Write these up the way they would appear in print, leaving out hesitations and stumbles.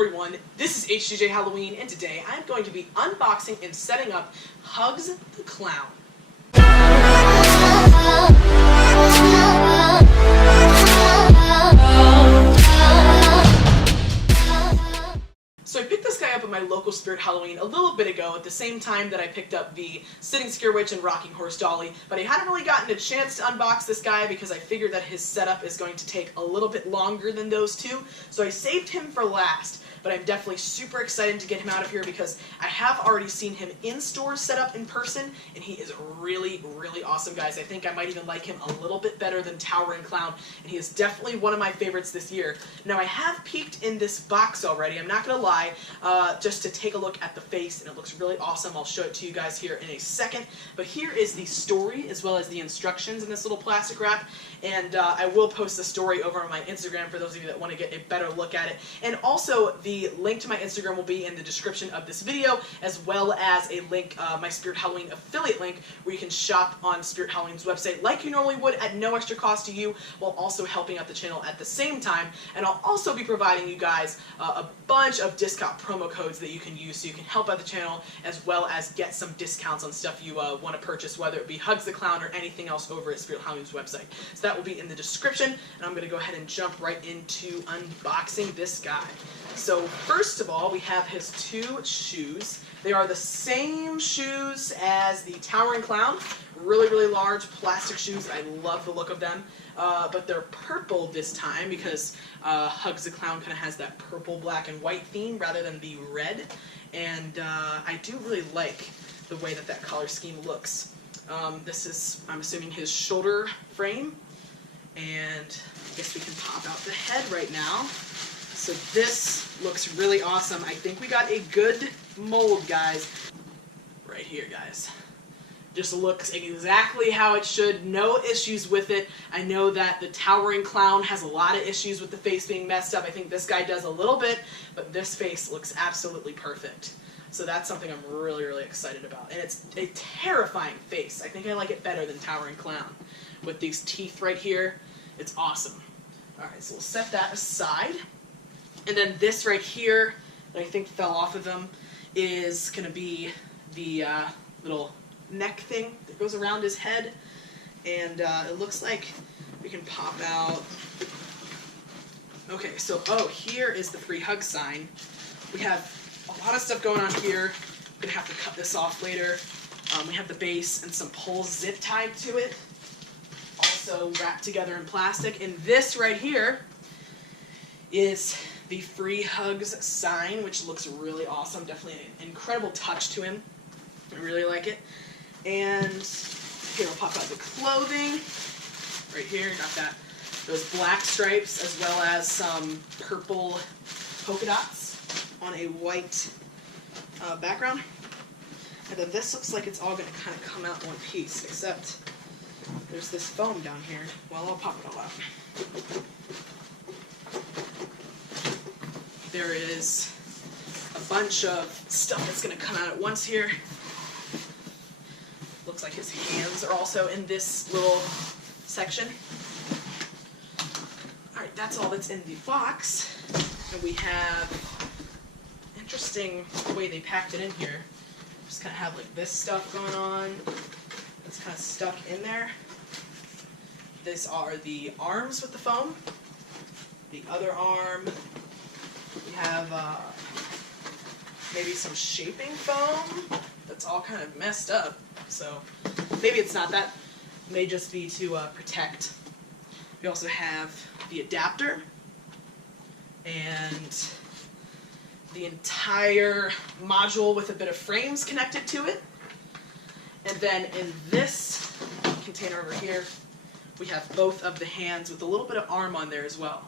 everyone, this is HDJ Halloween, and today I'm going to be unboxing and setting up Hugz the Clown. So I picked this guy up at my local Spirit Halloween a little bit ago at the same time that I picked up the Sitting Scare Witch and Rocking Horse Dolly, but I hadn't really gotten a chance to unbox this guy because I figured that his setup is going to take a little bit longer than those two, so I saved him for last. But I'm definitely super excited to get him out of here because I have already seen him in stores set up in person, and he is really, really awesome, guys. I think I might even like him a little bit better than Towering Clown, and he is definitely one of my favorites this year. Now, I have peeked in this box already, I'm not going to lie, just to take a look at the face, and it looks really awesome. I'll show it to you guys here in a second. But here is the story as well as the instructions in this little plastic wrap, and I will post the story over on my Instagram for those of you that want to get a better look at it. And also, the link to my Instagram will be in the description of this video, as well as a link, my Spirit Halloween affiliate link, where you can shop on Spirit Halloween's website like you normally would at no extra cost to you, while also helping out the channel at the same time. And I'll also be providing you guys a bunch of discount promo codes that you can use so you can help out the channel, as well as get some discounts on stuff you want to purchase, whether it be Hugz the Clown or anything else over at Spirit Halloween's website. So that will be in the description, and I'm going to go ahead and jump right into unboxing this guy. So first of all, we have his two shoes. They are the same shoes as the Towering Clown. Really, really large plastic shoes. I love the look of them. But they're purple this time because Hugz the Clown kind of has that purple, black, and white theme rather than the red. And I do really like the way that that color scheme looks. This is, I'm assuming, his shoulder frame. And I guess we can pop out the head right now. So this looks really awesome. I think we got a good mold, guys. Right here, guys. Just looks exactly how it should. No issues with it. I know that the Towering Clown has a lot of issues with the face being messed up. I think this guy does a little bit, but this face looks absolutely perfect. So that's something I'm really, really excited about. And it's a terrifying face. I think I like it better than Towering Clown. With these teeth right here, it's awesome. Alright, so we'll set that aside. And then this right here, that I think fell off of him, is going to be the little neck thing that goes around his head. And it looks like we can pop out. Okay, so, here is the free hug sign. We have a lot of stuff going on here. I'm going to have to cut this off later. We have the base and some poles zip tied to it. Also wrapped together in plastic. And this right here is the free Hugz sign, which looks really awesome. Definitely an incredible touch to him. I really like it. And here we'll pop out the clothing. Right here, got those black stripes as well as some purple polka dots on a white background. And then this looks like it's all going to kind of come out in one piece, except there's this foam down here. Well, I'll pop it all out. There is a bunch of stuff that's going to come out at once here. Looks like his hands are also in this little section. Alright, that's all that's in the box. And we have, interesting way they packed it in here. Just kind of have like this stuff going on. It's kind of stuck in there. These are the arms with the foam. The other arm, we have maybe some shaping foam that's all kind of messed up. So maybe it's not that. It may just be to protect. We also have the adapter and the entire module with a bit of frames connected to it. And then in this container over here, we have both of the hands with a little bit of arm on there as well.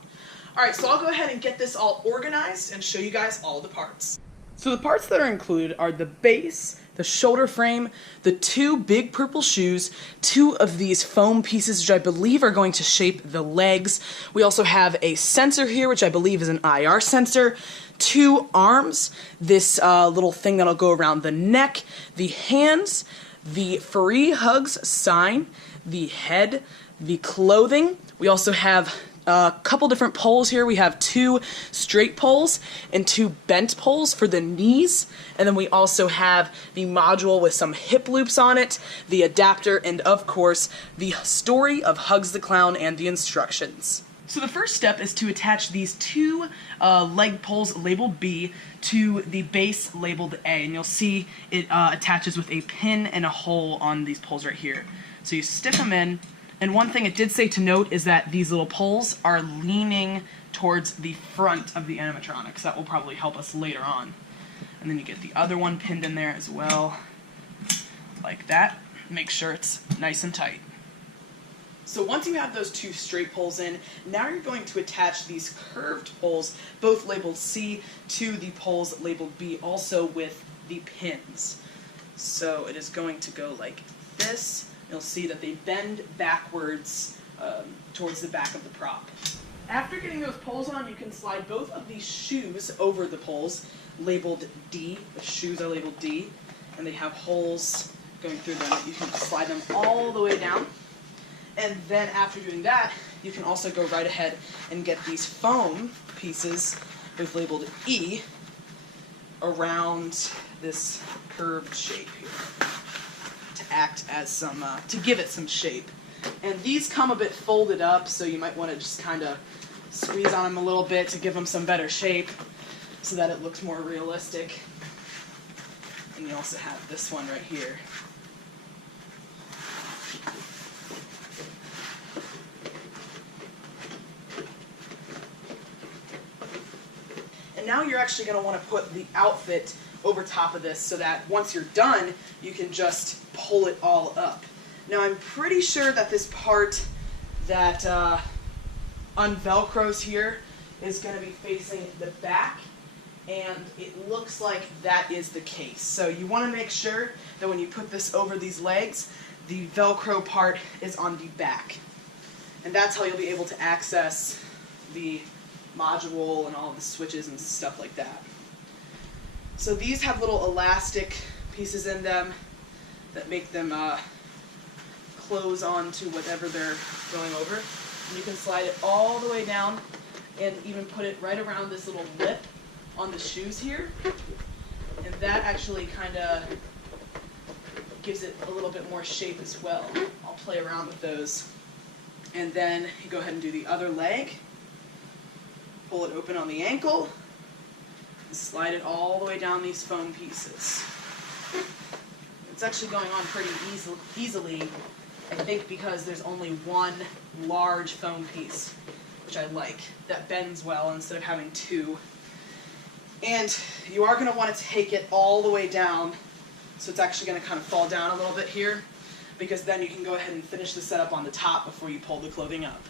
Alright, so I'll go ahead and get this all organized and show you guys all the parts. So the parts that are included are the base, the shoulder frame, the two big purple shoes, two of these foam pieces which I believe are going to shape the legs. We also have a sensor here which I believe is an IR sensor, two arms, this little thing that'll go around the neck, the hands, the free Hugz sign, the head, the clothing. We also have a couple different poles here. We have 2 straight poles and 2 bent poles for the knees. And then we also have the module with some hip loops on it, the adapter, and of course, the story of Hugz the Clown and the instructions. So the first step is to attach these 2 leg poles labeled B to the base labeled A, and you'll see it attaches with a pin and a hole on these poles right here. So you stick them in, and one thing it did say to note is that these little poles are leaning towards the front of the animatronics. That will probably help us later on. And then you get the other one pinned in there as well, like that. Make sure it's nice and tight. So once you have those 2 straight poles in, now you're going to attach these curved poles, both labeled C, to the poles labeled B, also with the pins. So it is going to go like this. You'll see that they bend backwards towards the back of the prop. After getting those poles on, you can slide both of these shoes over the poles labeled D. The shoes are labeled D, and they have holes going through them. You can slide them all the way down. And then after doing that, you can also go right ahead and get these foam pieces, both labeled E, around this curved shape here to act as some, to give it some shape. And these come a bit folded up, so you might want to just kind of squeeze on them a little bit to give them some better shape so that it looks more realistic. And you also have this one right here. And now you're actually going to want to put the outfit over top of this so that once you're done, you can just pull it all up. Now I'm pretty sure that this part that unvelcros here is going to be facing the back, and it looks like that is the case. So you want to make sure that when you put this over these legs, the Velcro part is on the back. And that's how you'll be able to access the module and all of the switches and stuff like that. So these have little elastic pieces in them that make them close on to whatever they're going over. And you can slide it all the way down and even put it right around this little lip on the shoes here. And that actually kind of gives it a little bit more shape as well. I'll play around with those. And then you go ahead and do the other leg. Pull it open on the ankle, and slide it all the way down these foam pieces. It's actually going on pretty easily, I think, because there's only one large foam piece, which I like, that bends well instead of having 2. And you are going to want to take it all the way down, so it's actually going to kind of fall down a little bit here, because then you can go ahead and finish the setup on the top before you pull the clothing up.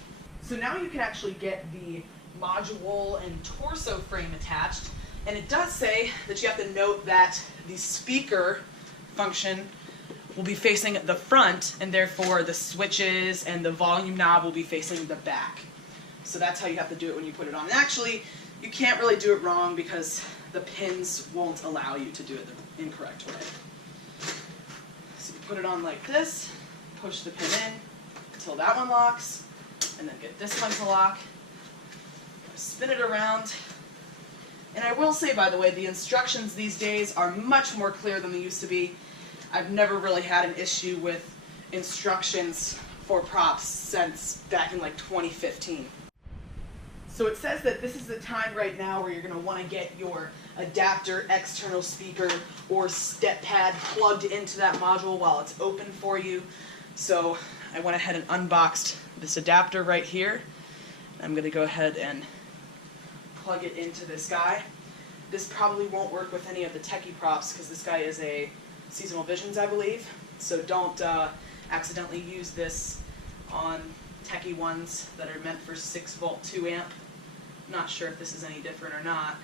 So now you can actually get the module and torso frame attached, and it does say that you have to note that the speaker function will be facing the front, and therefore the switches and the volume knob will be facing the back. So that's how you have to do it when you put it on. And actually, you can't really do it wrong because the pins won't allow you to do it the incorrect way. So you put it on like this, push the pin in until that one locks, and then get this one to lock. Spin it around. And I will say, by the way, the instructions these days are much more clear than they used to be. I've never really had an issue with instructions for props since back in like 2015. So it says that this is the time right now where you're going to want to get your adapter, external speaker, or step pad plugged into that module while it's open for you. So I went ahead and unboxed this adapter right here. I'm going to go ahead and plug it into this guy. This probably won't work with any of the techie props because this guy is a seasonal visions, I believe. So don't accidentally use this on techie ones that are meant for 6-volt 2-amp. Not sure if this is any different or not.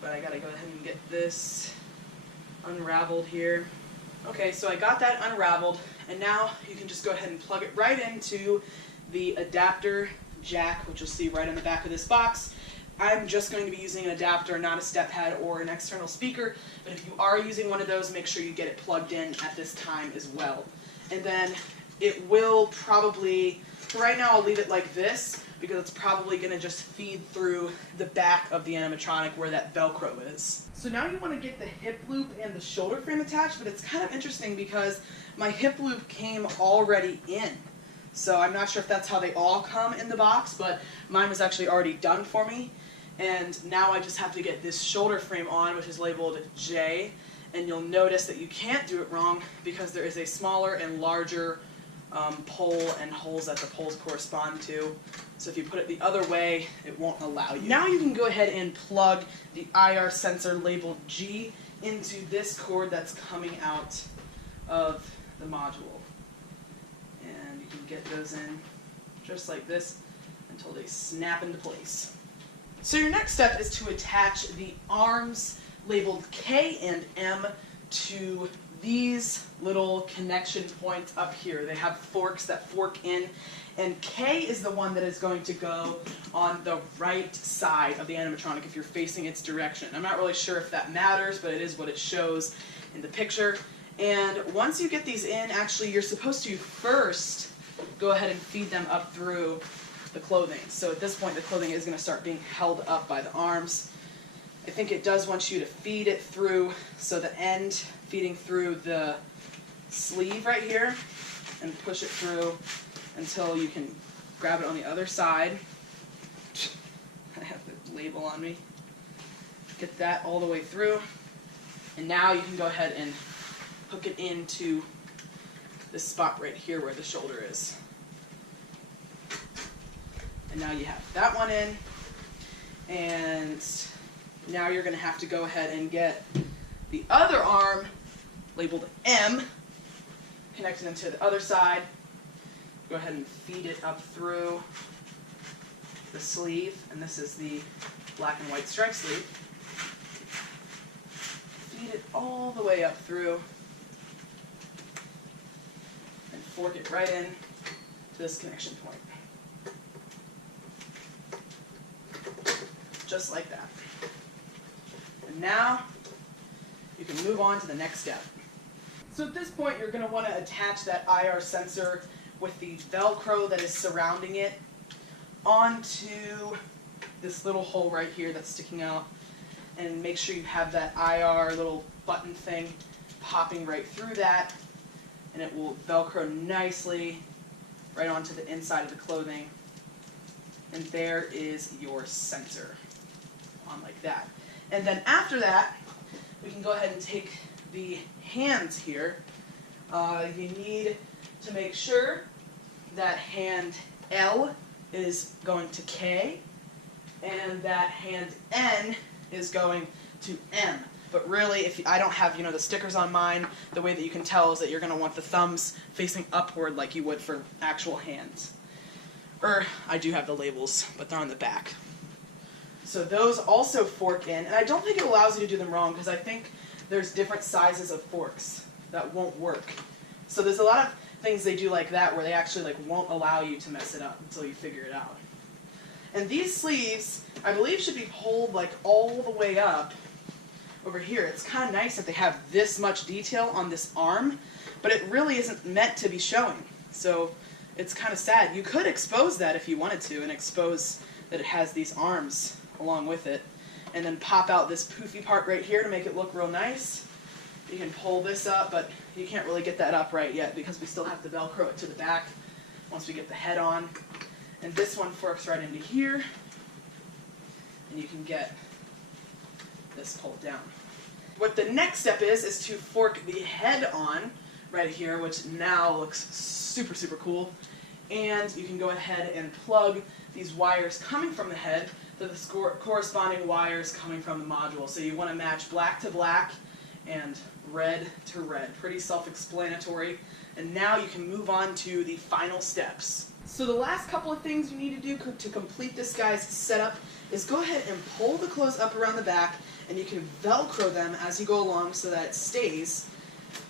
But I gotta go ahead and get this unraveled here. Okay, so I got that unraveled, and now you can just go ahead and plug it right into the adapter jack, which you'll see right on the back of this box. I'm just going to be using an adapter, not a step pad or an external speaker, but if you are using one of those, make sure you get it plugged in at this time as well. And then it will probably For right now, I'll leave it like this because it's probably going to just feed through the back of the animatronic where that Velcro is. So now you want to get the hip loop and the shoulder frame attached, but it's kind of interesting because my hip loop came already in. So I'm not sure if that's how they all come in the box, but mine was actually already done for me. And now I just have to get this shoulder frame on, which is labeled J. And you'll notice that you can't do it wrong because there is a smaller and larger pole and holes that the poles correspond to. So if you put it the other way, it won't allow you. Now you can go ahead and plug the IR sensor labeled G into this cord that's coming out of the module. And you can get those in just like this until they snap into place. So your next step is to attach the arms labeled K and M to these little connection points up here. They have forks that fork in, and K is the one that is going to go on the right side of the animatronic if you're facing its direction. I'm not really sure if that matters, but it is what it shows in the picture. And once you get these in, actually you're supposed to first go ahead and feed them up through the clothing. So at this point the clothing is going to start being held up by the arms. I think it does want you to feed it through, so the end feeding through the sleeve right here and push it through until you can grab it on the other side. I have the label on me. Get that all the way through. And now you can go ahead and hook it into this spot right here where the shoulder is. And now you have that one in. And now you're going to have to go ahead and get the other arm labeled M connected into the other side. Go ahead and feed it up through the sleeve, and this is the black and white stripe sleeve. Feed it all the way up through and fork it right in to this connection point. Just like that. And now you can move on to the next step. So at this point you're going to want to attach that IR sensor with the Velcro that is surrounding it onto this little hole right here that's sticking out, and make sure you have that IR little button thing popping right through that, and it will Velcro nicely right onto the inside of the clothing. And there is your sensor on like that. And then after that, we can go ahead and take the hands here. You need to make sure that hand L is going to K, and that hand N is going to M. But really, if I don't have, the stickers on mine, the way that you can tell is that you're going to want the thumbs facing upward like you would for actual hands. Or, I do have the labels, but they're on the back. So those also fork in, and I don't think it allows you to do them wrong, because I think there's different sizes of forks that won't work. So there's a lot of things they do like that where they actually won't allow you to mess it up until you figure it out. And these sleeves, I believe, should be pulled all the way up over here. It's kind of nice that they have this much detail on this arm, but it really isn't meant to be showing. So it's kind of sad. You could expose that if you wanted to, and expose that it has these arms along with it, and then pop out this poofy part right here to make it look real nice. You can pull this up, but you can't really get that up right yet because we still have to Velcro it to the back once we get the head on. And this one forks right into here, and you can get this pulled down. What the next step is to fork the head on right here, which now looks super, super cool. And you can go ahead and plug these wires coming from the head to the corresponding wires coming from the module. So you want to match black to black and red to red. Pretty self-explanatory. And now you can move on to the final steps. So the last couple of things you need to do to complete this guy's setup is go ahead and pull the clothes up around the back, and you can Velcro them as you go along so that it stays.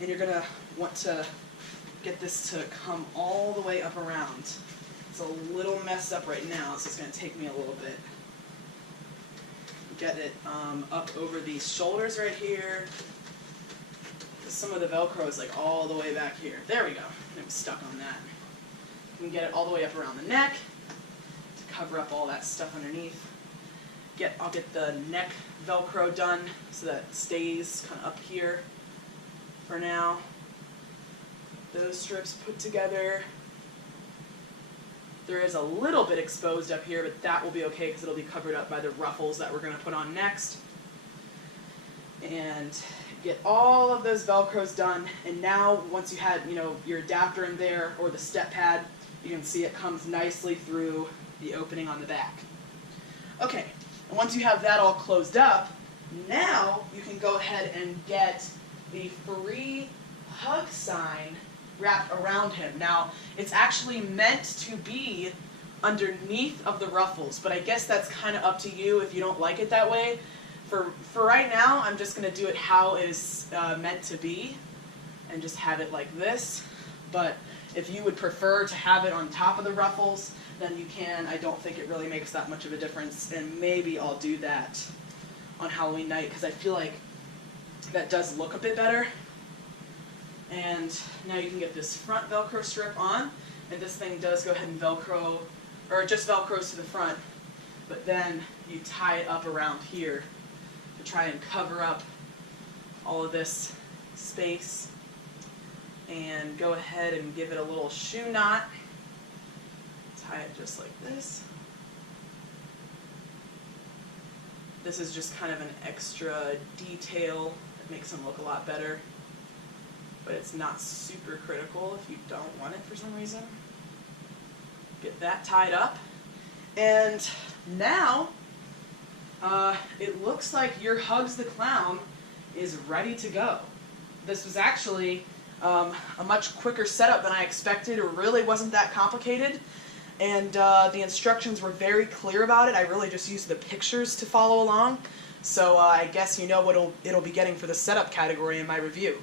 And you're going to want to get this to come all the way up around. It's a little messed up right now, so it's going to take me a little bit. Get it up over these shoulders right here. Some of the Velcro is all the way back here. There we go. It was stuck on that. can get it all the way up around the neck to cover up all that stuff underneath. I'll get the neck Velcro done so that it stays kind of up here for now. Those strips put together. There is a little bit exposed up here, but that will be okay because it'll be covered up by the ruffles that we're going to put on next. And get all of those Velcros done. And now, once you had, your adapter in there or the step pad, you can see it comes nicely through the opening on the back. Okay, and once you have that all closed up, now you can go ahead and get the free hug sign wrapped around him. Now, it's actually meant to be underneath of the ruffles, but I guess that's kind of up to you if you don't like it that way. For right now, I'm just going to do it how it is meant to be and just have it like this. But if you would prefer to have it on top of the ruffles, then you can. I don't think it really makes that much of a difference, and maybe I'll do that on Halloween night because I feel like that does look a bit better. And now you can get this front Velcro strip on, and this thing does go ahead and Velcro, or it just Velcros to the front, but then you tie it up around here to try and cover up all of this space, and go ahead and give it a little shoe knot. Tie it just like this. This is just kind of an extra detail that makes them look a lot better, but it's not super critical if you don't want it for some reason. Get that tied up, and now it looks like your Hugz the Clown is ready to go. This was actually a much quicker setup than I expected. It really wasn't that complicated, and the instructions were very clear about it. I really just used the pictures to follow along, so I guess you know what it'll be getting for the setup category in my review.